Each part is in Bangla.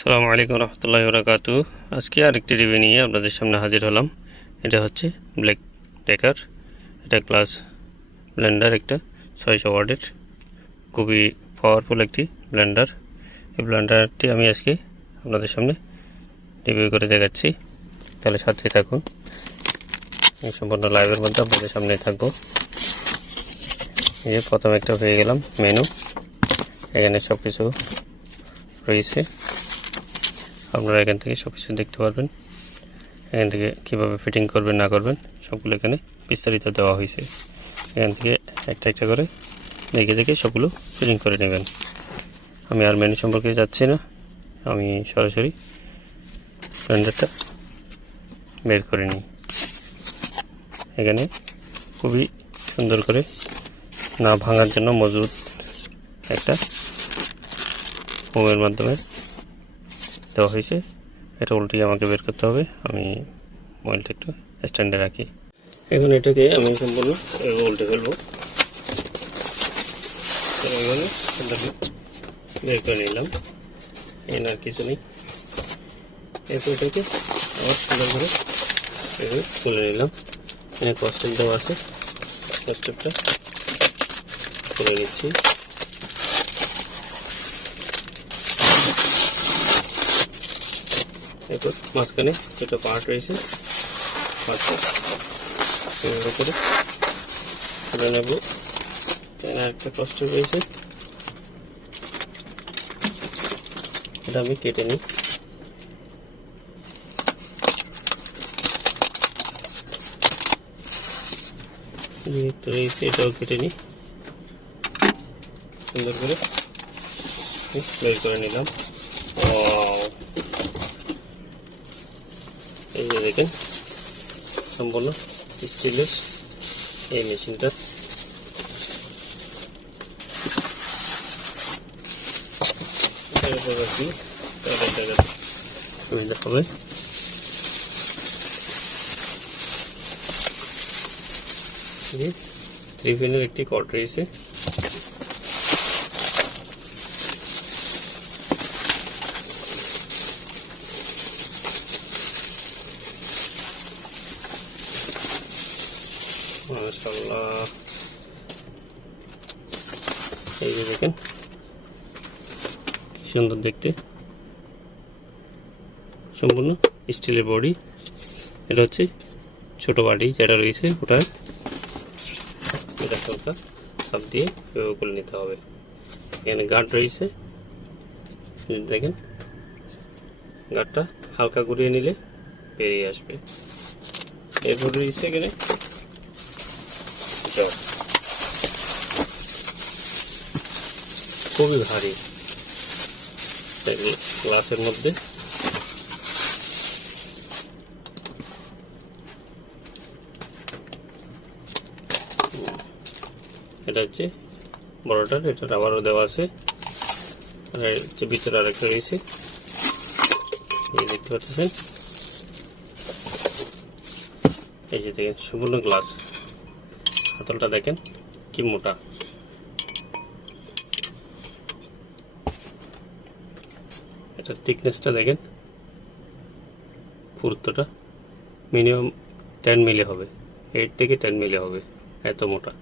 আসসালামু আলাইকুম রহমতুল্লাহি ওয়া বারাকাতুহু। আজকে আরেকটি রিভিউ নিয়ে আপনাদের সামনে হাজির হলাম। এটা হচ্ছে ব্ল্যাক ডেকার। এটা গ্লাস ব্লেন্ডার, একটা 600 ওয়াটের খুবই পাওয়ারফুল একটি ব্লেন্ডার। এই ব্লেন্ডারটি আমি আজকে আপনাদের সামনে রিভিউ করে দেখাচ্ছি, তাহলে সাথে থাকুন। এই সম্পূর্ণ লাইভের মধ্যে আপনাদের সামনে থাকবো। এই যে প্রথম একটা হয়ে গেলাম মেনু, এখানে সব কিছু রয়েছে, আপনারা এখান থেকে সব কিছু দেখতে পারবেন। এখান থেকে কীভাবে ফিটিং করবেন না করবেন সবগুলো এখানে বিস্তারিত দেওয়া হয়েছে। এখান থেকে একটা একটা করে দেখে দেখে সবগুলো ফিটিং করে নেবেন। আমি আর মেনু সম্পর্কে যাচ্ছি না, আমি সরাসরি ব্লেন্ডারটা বের করে নিই। এখানে খুবই সুন্দর করে না ভাঙার জন্য মজবুত একটা ফোমের মাধ্যমে দেওয়া হয়েছে। এটা উল্টিয়ে আমাকে বের করতে হবে। আমি মোবাইলটা একটু স্ট্যান্ডে রাখি। এখন এটাকে আমি সম্পূর্ণ উল্টে ফেলবো। এখানে বের করে নিলাম, এখানে আর কিছু নেই। এরপর এটাকে আবার সুন্দর করে তুলে নিলাম। এখানে কস্টেপ দেওয়া আছে, কস্টেপটা তুলে নিচ্ছি। এরপর মাঝখানে দুটো পার্ট রয়েছে, পার্টটা সুন্দর করে তুলে নেব। এখানে একটা কস্টেপ রয়েছে, এটা আমি কেটে নিই। রয়েছে, এটাও কেটে নিই। সুন্দর করে বের করে নিলাম। এই যে দেখেন সম্পূর্ণ স্টিলের এই মেশিনটা। সুবিধা হবে। থ্রি পিনের একটি কর্ড রয়েছে, মাশাআল্লাহ। এই যে দেখেন কি সুন্দর দেখতে, সম্পূর্ণ স্টিলের বডি। এটা হচ্ছে ছোট বাটি যেটা রয়েছে, ওটা এটা হালকা চাপ দিয়ে ব্যবহার করে নিতে হবে। এখানে গার্ড রয়েছে, দেখেন গার্ডটা হালকা ঘুরিয়ে নিলে বেরিয়ে আসবে। এরপর রয়েছে এখানে জগ, খুবই ভারী গ্লাসের মধ্যে। এটা হচ্ছে বড়টার, এটা আবারও দেওয়া আছে। আর হচ্ছে ভিতরে আরেকটা রয়েছে, এই দেখতে পাচ্ছেন। এই যে দেখেন সম্পূর্ণ গ্লাস, হাতলটা দেখেন কি মোটা। এটার থিকনেসটা দেখেন, পুরুত্বটা মিনিমাম 10 মিলি হবে, 8 থেকে 10 মিলি হবে, এত মোটা।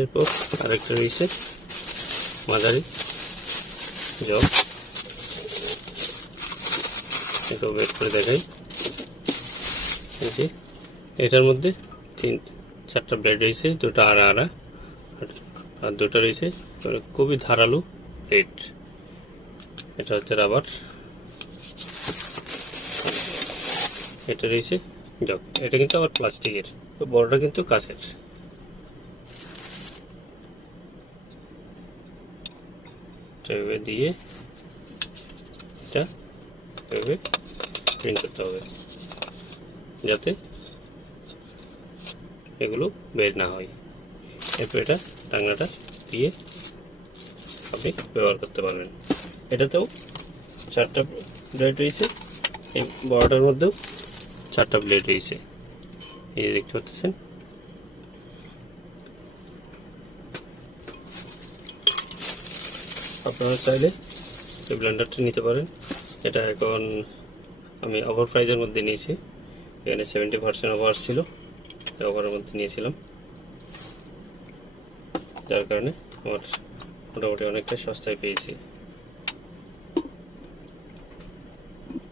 এরপর আরেকটা রয়েছে মাঝারি জগ, এটা বের করে দেখাই। এই যে এটার মধ্যে 4টা ব্লেড রয়েছে, দুটো আড়া আর দুটো রয়েছে খুবই ধারালো ব্লেড। এটা হচ্ছে রাবার, এটা রয়েছে জগ। এটা কিন্তু আবার প্লাস্টিকের, বড়টা কিন্তু কাঁচের। এভাবে দিয়ে এটা এভাবে প্রিন্ট করতে হবে, যাতে এগুলো বের না হয়। এরপর এটা টাংনাটা দিয়ে আপনি ব্যবহার করতে পারবেন। এটাতেও 4টা ব্লেড রয়েছে, এই বড়টার মধ্যেও 4টা ব্লেড রয়েছে, এই দেখতে পাচ্ছেন। আপনারা চাইলে এই ব্লেন্ডারটা নিতে পারেন। এটা এখন আমি অফার প্রাইজের মধ্যে নিয়েছি, এখানে 70% অফার ছিল, অফারের মধ্যে নিয়েছিলাম, যার কারণে আমার মোটামুটি অনেকটা সস্তায় পেয়েছি।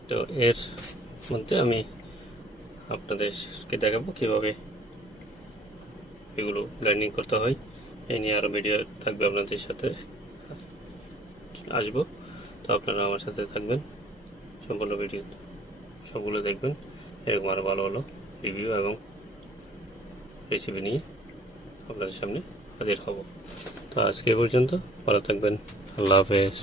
তো এর মধ্যে আমি আপনাদেরকে দেখাবো কীভাবে এগুলো ব্লেন্ডিং করতে হয়। এই নিয়ে আরও ভিডিও থাকবে, আপনাদের সাথে আসবো। তো আপনারা আমার সাথে থাকবেন, সম্পূর্ণ ভিডিও সবগুলো দেখবেন। এরকম আরও ভালো ভালো রিভিউ এবং রেসিপি নিয়ে আপনাদের সামনে হাজির হব। তো আজকে এ পর্যন্ত, ভালো থাকবেন, আল্লাহ হাফেজ।